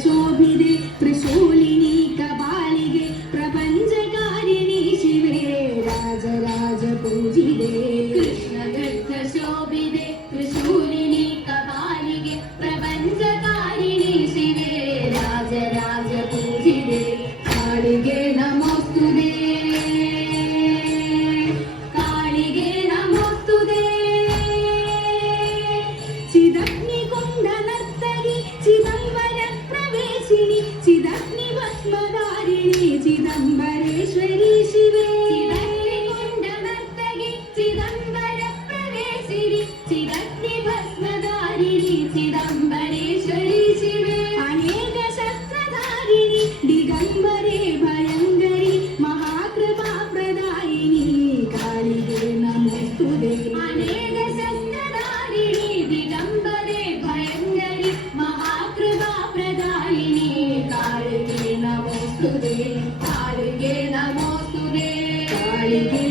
ശോഭിതേ ത്രിശൂലിനി കപാലികെ പ്രപഞ്ചകാരിണി ശിവേ രാജരാജ പൂജിതേ കൃഷ്ണഗർഭ ശോഭിതേ ത്രിശൂലിനി കപാലികെ പ്രപഞ്ചകാരിണി ശിവേ രാജരാജ പൂജിതേ കാളികേ നമോസ്തുതേ കാളികേ നമോസ്തുതേ ചിദഗ്നികുണ്ഡ നർത്തകി ചിദംബര പ്രവേശിനി ചിദഗ്നി ഭസ്മധാരിണി ചിദംബരേശ്വരി ശിവേ ചിദഗ്നികുണ്ഡ നർത്തകി ചിദംബര പ്രവേശിനി ചിദഗ്നി ഭസ്മധാരിണി ചിദംബരേശ്വരി ശിവേ അനേക ശസ്ത്രധാരിണി ദിഗംബരേ ഭയങ്കരി മഹാകൃപാപ്രദായിനി കാളികേ നമോസ്തുതേ അനേക ശസ്ത്രധാരിണി ദിഗംബരേ ഭയങ്കരി മഹാകൃപാപ്രദായിനി കാളികേ നമോസ്തുതേ കാളികേ നമോസ്തുതേ കാളികേ